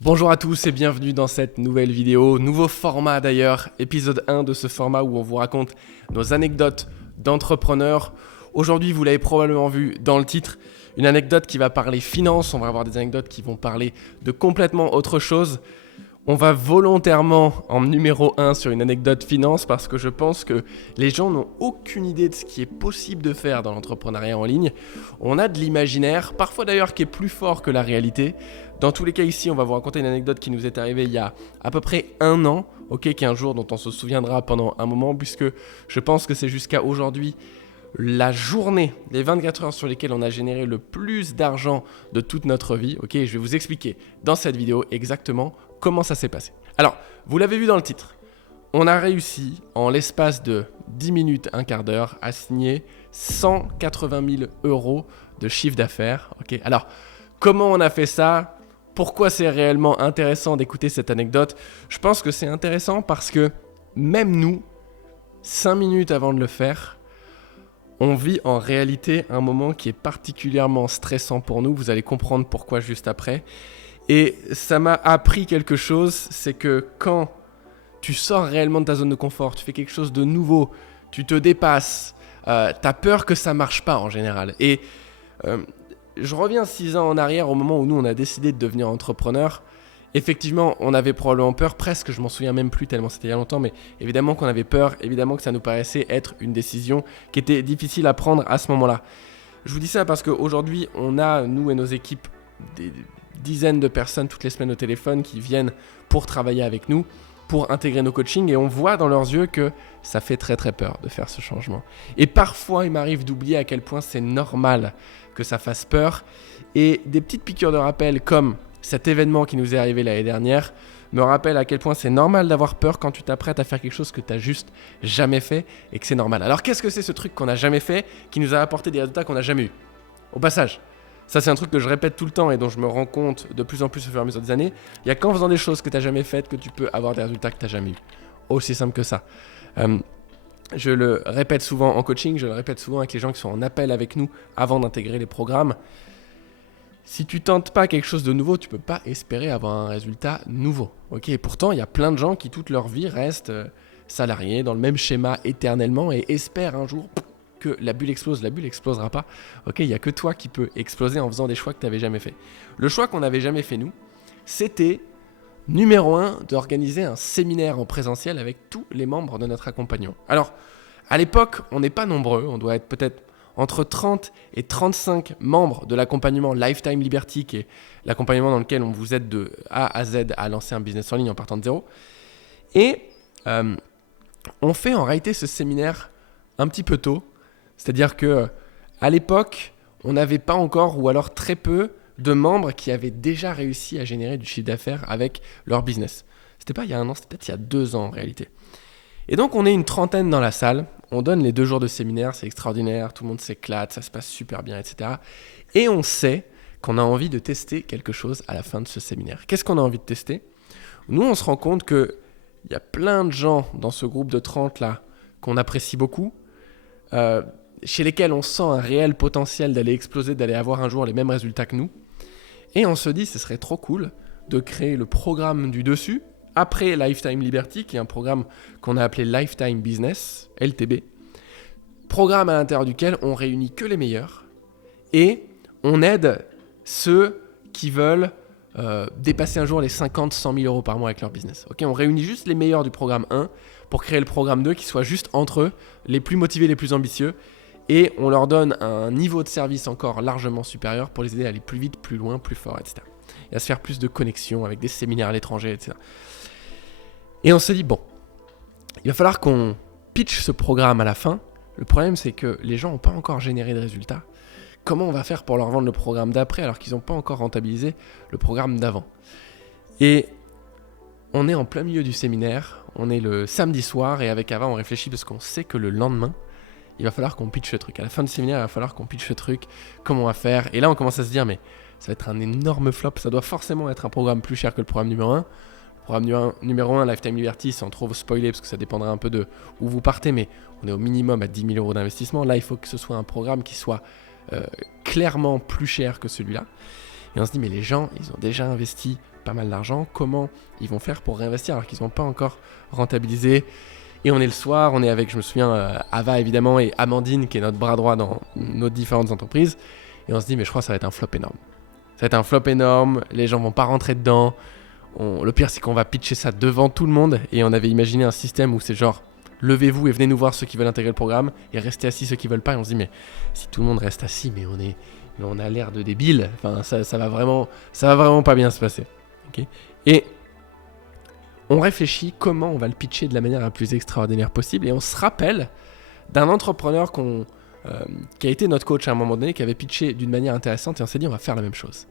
Bonjour à tous et bienvenue dans cette nouvelle vidéo, nouveau format d'ailleurs, épisode 1 de ce format où on vous raconte nos anecdotes d'entrepreneurs. Aujourd'hui, vous l'avez probablement vu dans le titre, une anecdote qui va parler finance, on va avoir des anecdotes qui vont parler de complètement autre chose. On va volontairement en numéro 1 sur une anecdote finance parce que je pense que les gens n'ont aucune idée de ce qui est possible de faire dans l'entrepreneuriat en ligne. On a de l'imaginaire, parfois d'ailleurs qui est plus fort que la réalité. Dans tous les cas ici, on va vous raconter une anecdote qui nous est arrivée il y a à peu près un an, qui est un jour dont on se souviendra pendant un moment puisque je pense que c'est jusqu'à aujourd'hui la journée, les 24 heures sur lesquelles on a généré le plus d'argent de toute notre vie. Je vais vous expliquer dans cette vidéo exactement comment ça s'est passé. Alors, vous l'avez vu dans le titre, on a réussi en l'espace de 10 minutes, un quart d'heure, à signer 180 000 euros de chiffre d'affaires. Alors, comment on a fait ça ? Pourquoi c'est réellement intéressant d'écouter cette anecdote ? Je pense que c'est intéressant parce que même nous, 5 minutes avant de le faire, on vit en réalité un moment qui est particulièrement stressant pour nous. Vous allez comprendre pourquoi juste après. Et ça m'a appris quelque chose, c'est que quand tu sors réellement de ta zone de confort, tu fais quelque chose de nouveau, tu te dépasses, t'as peur que ça marche pas en général. Et je reviens 6 ans en arrière au moment où nous on a décidé de devenir entrepreneur. Effectivement, on avait probablement peur, presque, je m'en souviens même plus tellement c'était il y a longtemps, mais évidemment qu'on avait peur, évidemment que ça nous paraissait être une décision qui était difficile à prendre à ce moment-là. Je vous dis ça parce qu'aujourd'hui, on a, nous et nos équipes, des dizaines de personnes toutes les semaines au téléphone qui viennent pour travailler avec nous, pour intégrer nos coachings, et on voit dans leurs yeux que ça fait très très peur de faire ce changement. Et parfois, il m'arrive d'oublier à quel point c'est normal que ça fasse peur, et des petites piqûres de rappel comme cet événement qui nous est arrivé l'année dernière me rappelle à quel point c'est normal d'avoir peur quand tu t'apprêtes à faire quelque chose que tu n'as juste jamais fait et que c'est normal. Alors qu'est-ce que c'est ce truc qu'on n'a jamais fait qui nous a apporté des résultats qu'on n'a jamais eu ? Au passage, ça c'est un truc que je répète tout le temps et dont je me rends compte de plus en plus au fur et à mesure des années. Il n'y a qu'en faisant des choses que tu n'as jamais faites que tu peux avoir des résultats que tu n'as jamais eu. Aussi simple que ça. Je le répète souvent en coaching, je le répète souvent avec les gens qui sont en appel avec nous avant d'intégrer les programmes. Si tu tentes pas quelque chose de nouveau, tu peux pas espérer avoir un résultat nouveau. Et pourtant, il y a plein de gens qui toute leur vie restent salariés dans le même schéma éternellement et espèrent un jour que la bulle explose. La bulle explosera pas. Il y a que toi qui peux exploser en faisant des choix que tu n'avais jamais fait. Le choix qu'on n'avait jamais fait nous, c'était numéro 1 d'organiser un séminaire en présentiel avec tous les membres de notre accompagnement. Alors, à l'époque, on n'est pas nombreux, on doit être peut-être entre 30 et 35 membres de l'accompagnement Lifetime Liberty, qui est l'accompagnement dans lequel on vous aide de A à Z à lancer un business en ligne en partant de zéro. Et on fait en réalité ce séminaire un petit peu tôt. C'est-à-dire qu'à l'époque, on n'avait pas encore, ou alors très peu, de membres qui avaient déjà réussi à générer du chiffre d'affaires avec leur business. C'était pas il y a un an, c'était peut-être il y a 2 ans en réalité. Et donc, on est une trentaine dans la salle. On donne les 2 jours de séminaire, c'est extraordinaire, tout le monde s'éclate, ça se passe super bien, etc. Et on sait qu'on a envie de tester quelque chose à la fin de ce séminaire. Qu'est-ce qu'on a envie de tester ? Nous, on se rend compte qu'il y a plein de gens dans ce groupe de 30 là qu'on apprécie beaucoup, chez lesquels on sent un réel potentiel d'aller exploser, d'aller avoir un jour les mêmes résultats que nous. Et on se dit, ce serait trop cool de créer le programme du dessus, après Lifetime Liberty, qui est un programme qu'on a appelé Lifetime Business, LTB, programme à l'intérieur duquel on réunit que les meilleurs et on aide ceux qui veulent dépasser un jour les 50-100 000 euros par mois avec leur business. On réunit juste les meilleurs du programme 1 pour créer le programme 2 qui soit juste entre eux, les plus motivés, les plus ambitieux, et on leur donne un niveau de service encore largement supérieur pour les aider à aller plus vite, plus loin, plus fort, etc. Et à se faire plus de connexions avec des séminaires à l'étranger, etc. Et on s'est dit, bon, il va falloir qu'on pitch ce programme à la fin. Le problème, c'est que les gens n'ont pas encore généré de résultats. Comment on va faire pour leur vendre le programme d'après alors qu'ils n'ont pas encore rentabilisé le programme d'avant ? Et on est en plein milieu du séminaire, on est le samedi soir et avec Ava, on réfléchit parce qu'on sait que le lendemain, il va falloir qu'on pitch ce truc. À la fin du séminaire, il va falloir qu'on pitch ce truc, comment on va faire ? Et là, on commence à se dire, mais ça va être un énorme flop, ça doit forcément être un programme plus cher que le programme numéro 1. Programme numéro 1, Lifetime Liberty, sans trop vous spoiler, parce que ça dépendra un peu de où vous partez, mais on est au minimum à 10 000 euros d'investissement. Là, il faut que ce soit un programme qui soit clairement plus cher que celui-là. Et on se dit, mais les gens, ils ont déjà investi pas mal d'argent, comment ils vont faire pour réinvestir alors qu'ils n'ont pas encore rentabilisé. Et on est le soir, on est avec, je me souviens, Ava évidemment et Amandine qui est notre bras droit dans nos différentes entreprises. Et on se dit, mais je crois que ça va être un flop énorme. Ça va être un flop énorme, les gens vont pas rentrer dedans. Le pire, c'est qu'on va pitcher ça devant tout le monde. Et on avait imaginé un système où c'est genre, levez-vous et venez nous voir ceux qui veulent intégrer le programme et restez assis ceux qui veulent pas. Et on se dit, mais si tout le monde reste assis, mais on a l'air de débiles. Enfin, ça va vraiment pas bien se passer. Okay, et on réfléchit comment on va le pitcher de la manière la plus extraordinaire possible. Et on se rappelle d'un entrepreneur qui a été notre coach à un moment donné, qui avait pitché d'une manière intéressante. Et on s'est dit, on va faire la même chose.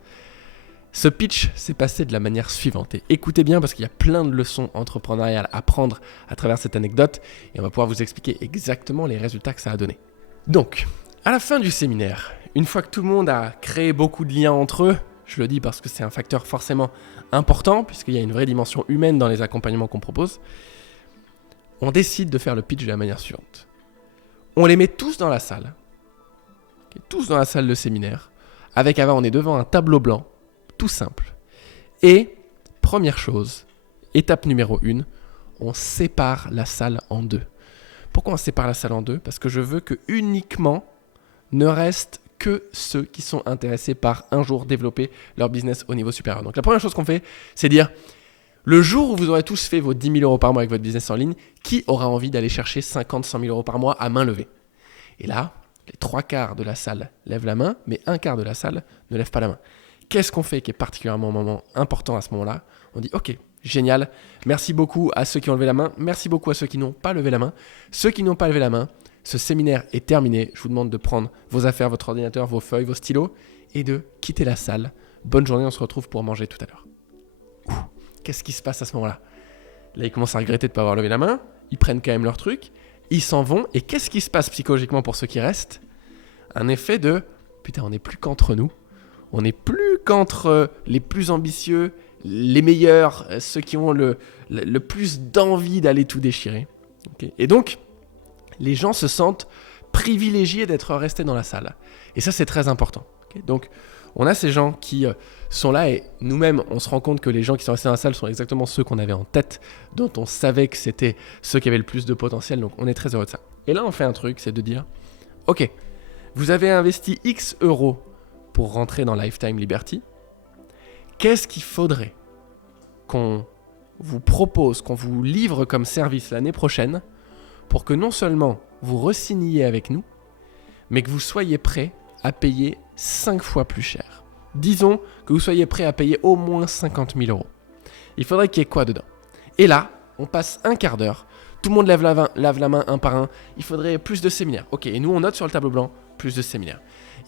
Ce pitch s'est passé de la manière suivante. Et écoutez bien parce qu'il y a plein de leçons entrepreneuriales à prendre à travers cette anecdote. Et on va pouvoir vous expliquer exactement les résultats que ça a donné. Donc, à la fin du séminaire, une fois que tout le monde a créé beaucoup de liens entre eux, je le dis parce que c'est un facteur forcément important, puisqu'il y a une vraie dimension humaine dans les accompagnements qu'on propose, on décide de faire le pitch de la manière suivante. On les met tous dans la salle, tous dans la salle de séminaire. Avec Ava, on est devant un tableau blanc, tout simple. Et, première chose, étape numéro 1, on sépare la salle en deux. Pourquoi on sépare la salle en deux ? Parce que je veux que uniquement ne reste que ceux qui sont intéressés par un jour développer leur business au niveau supérieur. Donc la première chose qu'on fait, c'est dire, le jour où vous aurez tous fait vos 10 000 euros par mois avec votre business en ligne, qui aura envie d'aller chercher 50, 100 000 euros par mois à main levée ? Et là, les 3/4 de la salle lèvent la main, mais 1/4 de la salle ne lève pas la main. Qu'est-ce qu'on fait qui est particulièrement un moment important à ce moment-là ? On dit, ok, génial, merci beaucoup à ceux qui ont levé la main, merci beaucoup à ceux qui n'ont pas levé la main. Ceux qui n'ont pas levé la main, ce séminaire est terminé. Je vous demande de prendre vos affaires, votre ordinateur, vos feuilles, vos stylos et de quitter la salle. Bonne journée, on se retrouve pour manger tout à l'heure. Qu'est-ce qui se passe à ce moment-là ? Là, ils commencent à regretter de ne pas avoir levé la main. Ils prennent quand même leur truc. Ils s'en vont. Et qu'est-ce qui se passe psychologiquement pour ceux qui restent ? Un effet de « putain, on n'est plus qu'entre nous. On n'est plus qu'entre les plus ambitieux, les meilleurs, ceux qui ont le plus d'envie d'aller tout déchirer. » Okay. Et donc, les gens se sentent privilégiés d'être restés dans la salle. Et ça, c'est très important. Okay. Donc, on a ces gens qui sont là et nous-mêmes, on se rend compte que les gens qui sont restés dans la salle sont exactement ceux qu'on avait en tête, dont on savait que c'était ceux qui avaient le plus de potentiel. Donc, on est très heureux de ça. Et là, on fait un truc, c'est de dire, ok, vous avez investi X euros pour rentrer dans Lifetime Liberty. Qu'est-ce qu'il faudrait qu'on vous propose, qu'on vous livre comme service l'année prochaine pour que non seulement vous re-signiez avec nous, mais que vous soyez prêt à payer 5 fois plus cher. Disons que vous soyez prêt à payer au moins 50 000 euros. Il faudrait qu'il y ait quoi dedans ? Et là, on passe un quart d'heure, tout le monde lève la main un par un, il faudrait plus de séminaires. Ok, et nous on note sur le tableau blanc, plus de séminaires.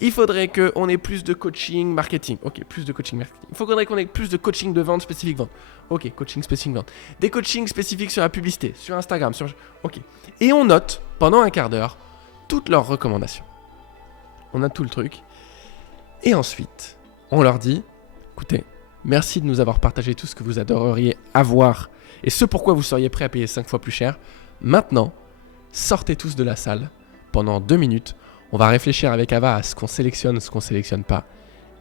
Il faudrait qu'on ait plus de coaching marketing. Ok, plus de coaching marketing. Il faudrait qu'on ait plus de coaching de vente spécifique vente. Ok, coaching spécifique vente. Des coachings spécifiques sur la publicité, sur Instagram, Ok. Et on note, pendant un quart d'heure, toutes leurs recommandations. On a tout le truc. Et ensuite, on leur dit, écoutez, merci de nous avoir partagé tout ce que vous adoreriez avoir et ce pourquoi vous seriez prêt à payer 5 fois plus cher. Maintenant, sortez tous de la salle pendant 2 minutes. On va réfléchir avec Ava à ce qu'on sélectionne, ce qu'on ne sélectionne pas.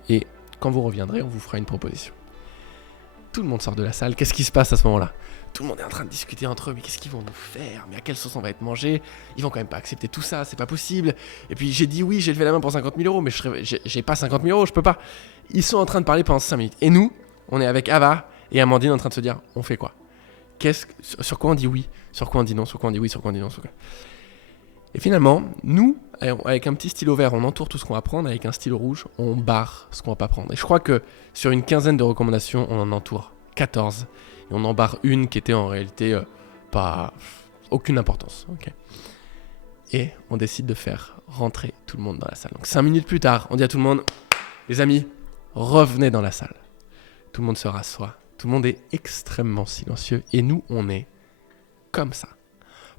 Et quand vous reviendrez, on vous fera une proposition. Tout le monde sort de la salle. Qu'est-ce qui se passe à ce moment-là ? Tout le monde est en train de discuter entre eux. Mais qu'est-ce qu'ils vont nous faire ? Mais à quelle sauce on va être mangé ? Ils vont quand même pas accepter tout ça. C'est pas possible. Et puis j'ai dit oui, j'ai levé la main pour 50 000 euros. Mais j'ai pas 50 000 euros, je peux pas. Ils sont en train de parler pendant 5 minutes. Et nous, on est avec Ava et Amandine en train de se dire, on fait quoi ? Sur quoi on dit oui ? Sur quoi on dit non ? Sur quoi on dit oui ? Sur quoi on dit non ? Sur quoi... Et finalement, nous, avec un petit stylo vert, on entoure tout ce qu'on va prendre. Avec un stylo rouge, on barre ce qu'on va pas prendre. Et je crois que sur une quinzaine de recommandations, on en entoure 14. Et on en barre une qui était en réalité pas aucune importance. Okay. Et on décide de faire rentrer tout le monde dans la salle. Donc 5 minutes plus tard, on dit à tout le monde, les amis, revenez dans la salle. Tout le monde se rassoit. Tout le monde est extrêmement silencieux. Et nous, on est comme ça.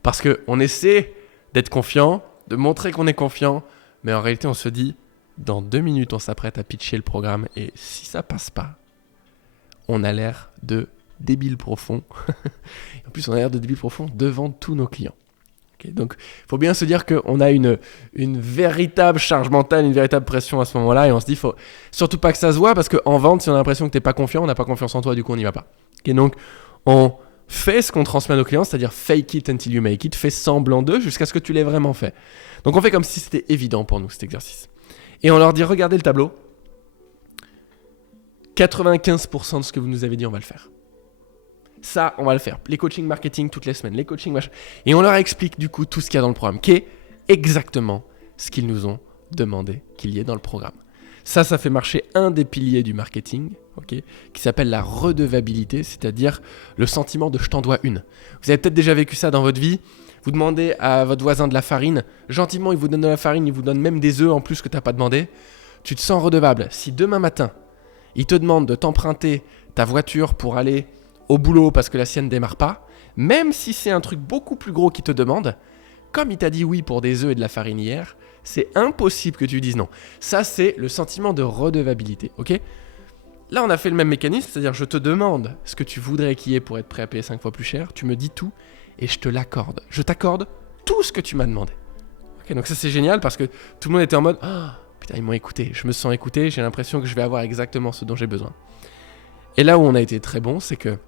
Parce qu'on essaie d'être confiant, de montrer qu'on est confiant, mais en réalité, on se dit, dans 2 minutes, on s'apprête à pitcher le programme, et si ça passe pas, on a l'air de débile profond. En plus, on a l'air de débile profond devant tous nos clients. Okay, donc, il faut bien se dire qu'on a une véritable charge mentale, une véritable pression à ce moment-là. Et on se dit, faut surtout pas que ça se voit parce qu'en vente, si on a l'impression que tu n'es pas confiant, on n'a pas confiance en toi, du coup, on n'y va pas. Okay, donc, on fait ce qu'on transmet à nos clients, c'est-à-dire fake it until you make it, fais semblant d'eux jusqu'à ce que tu l'aies vraiment fait. Donc, on fait comme si c'était évident pour nous, cet exercice. Et on leur dit, regardez le tableau. 95% de ce que vous nous avez dit, on va le faire. Ça, on va le faire. Les coachings marketing toutes les semaines, les coachings machin. Et on leur explique du coup tout ce qu'il y a dans le programme, qui est exactement ce qu'ils nous ont demandé qu'il y ait dans le programme. Ça fait marcher un des piliers du marketing, okay, qui s'appelle la redevabilité, c'est-à-dire le sentiment de je t'en dois une. Vous avez peut-être déjà vécu ça dans votre vie. Vous demandez à votre voisin de la farine, gentiment il vous donne de la farine, il vous donne même des œufs en plus que tu n'as pas demandé. Tu te sens redevable. Si demain matin, il te demande de t'emprunter ta voiture pour aller au boulot parce que la sienne ne démarre pas, même si c'est un truc beaucoup plus gros qu'il te demande, comme il t'a dit oui pour des œufs et de la farine hier, c'est impossible que tu dises non. Ça, c'est le sentiment de redevabilité, ok ? Là, on a fait le même mécanisme, c'est-à-dire je te demande ce que tu voudrais qu'il y ait pour être prêt à payer 5 fois plus cher, tu me dis tout et je te l'accorde. Je t'accorde tout ce que tu m'as demandé. Okay, donc ça, c'est génial parce que tout le monde était en mode « Oh, putain, ils m'ont écouté, je me sens écouté, j'ai l'impression que je vais avoir exactement ce dont j'ai besoin. » Et là où on a été très bon, c'est que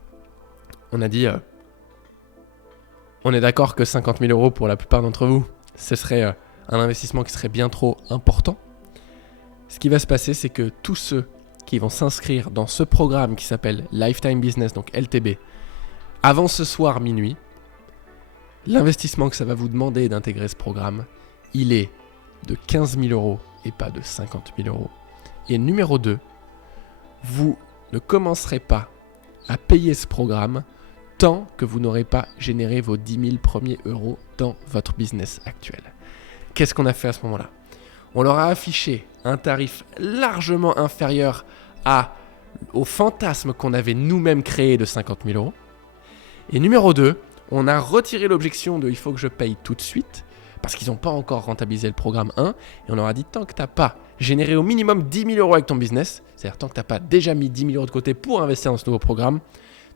on a dit, on est d'accord que 50 000 € pour la plupart d'entre vous, ce serait un investissement qui serait bien trop important. Ce qui va se passer, c'est que tous ceux qui vont s'inscrire dans ce programme qui s'appelle Lifetime Business, donc LTB, avant ce soir minuit, l'investissement que ça va vous demander d'intégrer ce programme, il est de 15 000 € et pas de 50 000 €. Et numéro 2, vous ne commencerez pas à payer ce programme tant que vous n'aurez pas généré vos 10 000 premiers euros dans votre business actuel. Qu'est-ce qu'on a fait à ce moment-là ? On leur a affiché un tarif largement inférieur au fantasme qu'on avait nous-mêmes créé de 50 000 €. Et numéro 2, on a retiré l'objection de « il faut que je paye tout de suite » parce qu'ils n'ont pas encore rentabilisé le programme 1. Et on leur a dit tant que tu n'as pas généré au minimum 10 000 € avec ton business, c'est-à-dire tant que tu n'as pas déjà mis 10 000 € de côté pour investir dans ce nouveau programme,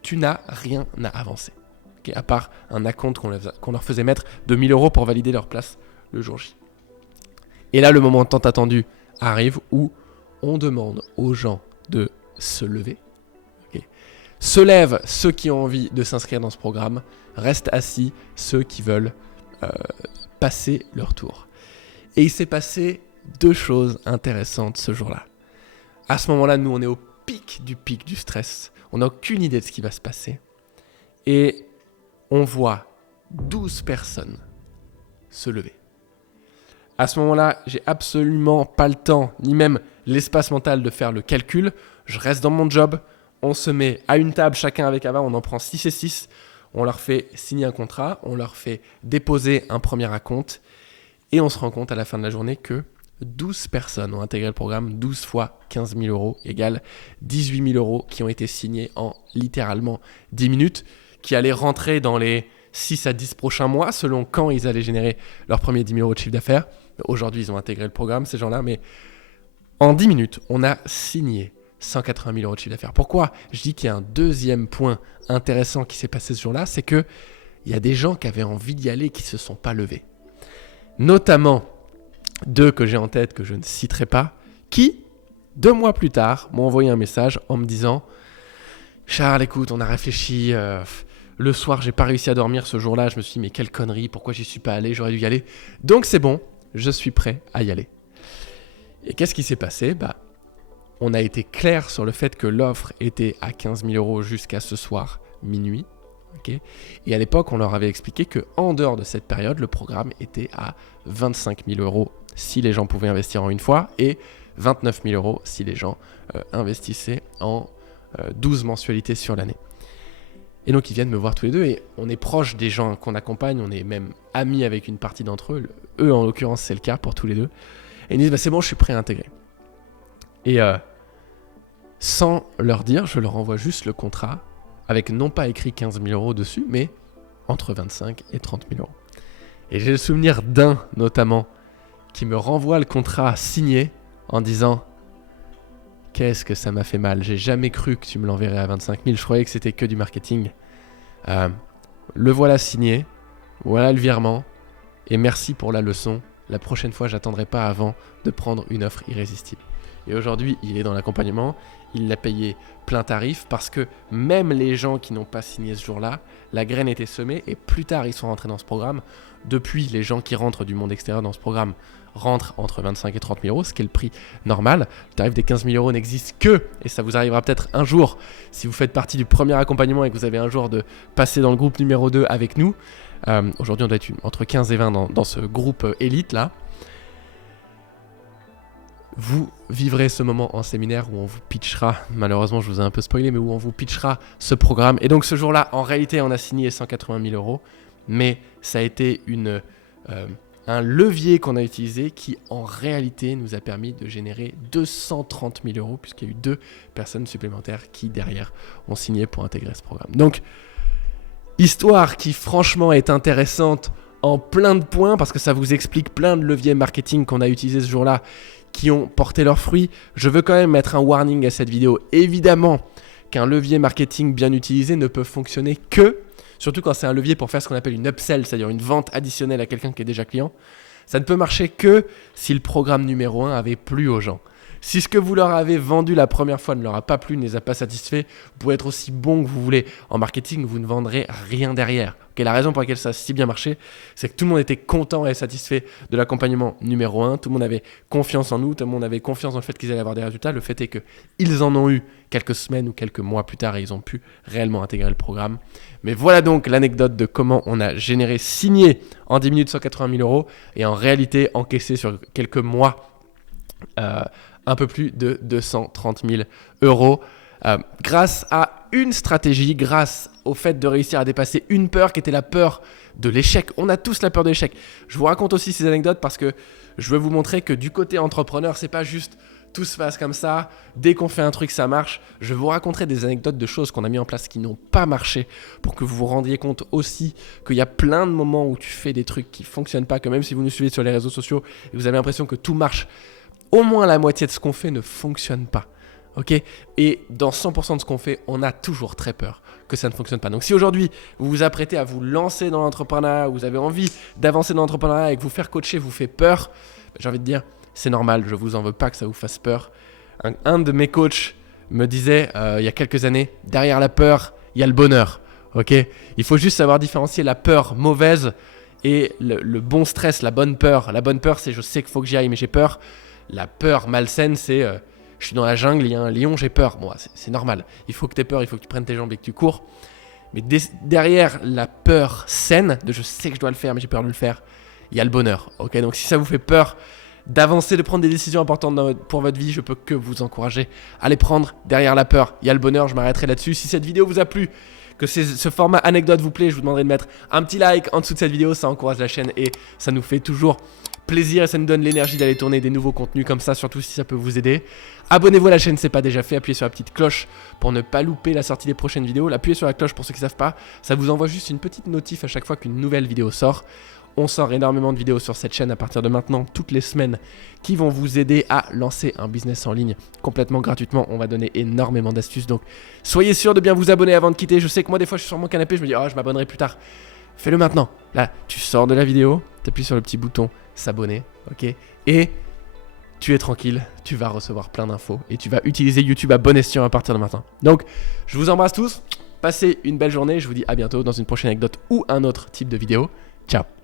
tu n'as rien à avancer. Okay, à part un acompte qu'on leur faisait mettre de 1 000 € pour valider leur place le jour J. Et là, le moment tant attendu arrive où on demande aux gens de se lever. Okay. Se lèvent ceux qui ont envie de s'inscrire dans ce programme, restent assis ceux qui veulent passer leur tour. Et il s'est passé 2 choses intéressantes ce jour-là. À ce moment-là, nous, on est au pic du stress. On n'a aucune idée de ce qui va se passer. Et on voit 12 personnes se lever. À ce moment-là, j'ai absolument pas le temps, ni même l'espace mental de faire le calcul. Je reste dans mon job. On se met à une table, chacun avec Ava. On en prend 6 et 6. On leur fait signer un contrat. On leur fait déposer un premier acompte. Et on se rend compte à la fin de la journée que 12 personnes ont intégré le programme. 12 fois 15 000 € égale 18 000 € qui ont été signés en littéralement 10 minutes, qui allaient rentrer dans les 6 à 10 prochains mois, selon quand ils allaient générer leurs premiers 10 000 € de chiffre d'affaires. Aujourd'hui, ils ont intégré le programme, ces gens-là, mais en 10 minutes, on a signé 180 000 € de chiffre d'affaires. Pourquoi je dis qu'il y a un deuxième point intéressant qui s'est passé ce jour-là, c'est qu'il y a des gens qui avaient envie d'y aller qui ne se sont pas levés. Notamment 2 que j'ai en tête, que je ne citerai pas, qui, 2 mois plus tard, m'ont envoyé un message en me disant « Charles, écoute, on a réfléchi, le soir, j'ai pas réussi à dormir ce jour-là, je me suis dit, mais quelle connerie, pourquoi j'y suis pas allé, j'aurais dû y aller. Donc c'est bon, je suis prêt à y aller. » Et qu'est-ce qui s'est passé ? On a été clair sur le fait que l'offre était à 15 000 € jusqu'à ce soir, minuit. Okay, et à l'époque, on leur avait expliqué qu'en dehors de cette période, le programme était à 25 000 € si les gens pouvaient investir en une fois et 29 000 € si les gens investissaient en 12 mensualités sur l'année. Et donc, ils viennent me voir tous les deux et on est proche des gens qu'on accompagne, on est même amis avec une partie d'entre eux. Eux, en l'occurrence, c'est le cas pour tous les deux. Et ils me disent, c'est bon, je suis prêt à intégrer. Et sans leur dire, je leur envoie juste le contrat avec non pas écrit 15 000 € dessus, mais entre 25 et 30 000 €. Et j'ai le souvenir d'un, notamment, qui me renvoie le contrat signé en disant « Qu'est-ce que ça m'a fait mal, j'ai jamais cru que tu me l'enverrais à 25 000, je croyais que c'était que du marketing. Le voilà signé, voilà le virement, Et merci pour la leçon. La prochaine fois, j'attendrai pas avant de prendre une offre irrésistible. Et aujourd'hui, il est dans l'accompagnement. Il l'a payé plein tarif parce que même les gens qui n'ont pas signé ce jour-là, la graine était semée et plus tard, ils sont rentrés dans ce programme. Depuis, les gens qui rentrent du monde extérieur dans ce programme rentrent entre 25 et 30 000 euros, ce qui est le prix normal. Le tarif des 15 000 euros n'existe que, et ça vous arrivera peut-être un jour, si vous faites partie du premier accompagnement et que vous avez un jour de passer dans le groupe numéro 2 avec nous. Aujourd'hui, on doit être entre 15 et 20 dans ce groupe élite là. Vous vivrez ce moment en séminaire où on vous pitchera, malheureusement je vous ai un peu spoilé, mais où on vous pitchera ce programme. Et donc ce jour-là, en réalité, on a signé 180 000 euros, mais ça a été un levier qu'on a utilisé qui, en réalité, nous a permis de générer 230 000 euros, puisqu'il y a eu 2 personnes supplémentaires qui, derrière, ont signé pour intégrer ce programme. Donc, histoire qui, franchement, est intéressante en plein de points, parce que ça vous explique plein de leviers marketing qu'on a utilisés ce jour-là, qui ont porté leurs fruits. Je veux quand même mettre un warning à cette vidéo. Évidemment qu'un levier marketing bien utilisé ne peut fonctionner que, surtout quand c'est un levier pour faire ce qu'on appelle une upsell, c'est-à-dire une vente additionnelle à quelqu'un qui est déjà client, ça ne peut marcher que si le programme numéro 1 avait plu aux gens. Si ce que vous leur avez vendu la première fois ne leur a pas plu, ne les a pas satisfaits, vous pouvez être aussi bon que vous voulez en marketing, vous ne vendrez rien derrière. Okay, la raison pour laquelle ça a si bien marché, c'est que tout le monde était content et satisfait de l'accompagnement numéro 1, tout le monde avait confiance en nous, tout le monde avait confiance dans le fait qu'ils allaient avoir des résultats. Le fait est qu'ils en ont eu quelques semaines ou quelques mois plus tard et ils ont pu réellement intégrer le programme. Mais voilà donc l'anecdote de comment on a signé en 10 minutes 180 000 euros et en réalité encaissé sur quelques mois un peu plus de 230 000 euros grâce à une stratégie, grâce au fait de réussir à dépasser une peur qui était la peur de l'échec. On a tous la peur de l'échec. Je vous raconte aussi ces anecdotes parce que je veux vous montrer que du côté entrepreneur, c'est pas juste tout se passe comme ça, dès qu'on fait un truc ça marche. Je vous raconterai des anecdotes de choses qu'on a mis en place qui n'ont pas marché pour que vous vous rendiez compte aussi qu'il y a plein de moments où tu fais des trucs qui fonctionnent pas, que même si vous nous suivez sur les réseaux sociaux et vous avez l'impression que tout marche, au moins la moitié de ce qu'on fait ne fonctionne pas. Okay, et dans 100% de ce qu'on fait, on a toujours très peur que ça ne fonctionne pas. Donc si aujourd'hui, vous vous apprêtez à vous lancer dans l'entrepreneuriat, vous avez envie d'avancer dans l'entrepreneuriat et que vous faire coacher vous fait peur, j'ai envie de dire, c'est normal, je ne vous en veux pas que ça vous fasse peur. Un de mes coachs me disait il y a quelques années, derrière la peur, il y a le bonheur. Okay, il faut juste savoir différencier la peur mauvaise et le bon stress, la bonne peur. La bonne peur, c'est je sais qu'il faut que j'y aille, mais j'ai peur. La peur malsaine, c'est je suis dans la jungle, il y a un lion, j'ai peur. Bon, c'est normal. Il faut que tu aies peur, il faut que tu prennes tes jambes et que tu cours. Mais derrière la peur saine, de je sais que je dois le faire, mais j'ai peur de le faire, il y a le bonheur. Okay, donc si ça vous fait peur d'avancer, de prendre des décisions importantes pour votre vie, je peux que vous encourager à les prendre. Derrière la peur, il y a le bonheur, je m'arrêterai là-dessus. Si cette vidéo vous a plu, que ce format anecdote vous plaît, je vous demanderai de mettre un petit like en dessous de cette vidéo, ça encourage la chaîne et ça nous fait toujours plaisir et ça nous donne l'énergie d'aller tourner des nouveaux contenus comme ça, surtout si ça peut vous aider. Abonnez-vous à la chaîne si ce n'est pas déjà fait, appuyez sur la petite cloche pour ne pas louper la sortie des prochaines vidéos. Appuyez sur la cloche pour ceux qui ne savent pas, ça vous envoie juste une petite notif à chaque fois qu'une nouvelle vidéo sort. On sort énormément de vidéos sur cette chaîne à partir de maintenant, toutes les semaines, qui vont vous aider à lancer un business en ligne complètement gratuitement. On va donner énormément d'astuces, donc soyez sûr de bien vous abonner avant de quitter. Je sais que moi des fois je suis sur mon canapé, je me dis oh je m'abonnerai plus tard. Fais-le maintenant. Là, tu sors de la vidéo, tu appuies sur le petit bouton s'abonner, ok, et tu es tranquille, tu vas recevoir plein d'infos et tu vas utiliser YouTube à bon escient à partir de maintenant. Donc, je vous embrasse tous, passez une belle journée, je vous dis à bientôt dans une prochaine anecdote ou un autre type de vidéo. Ciao.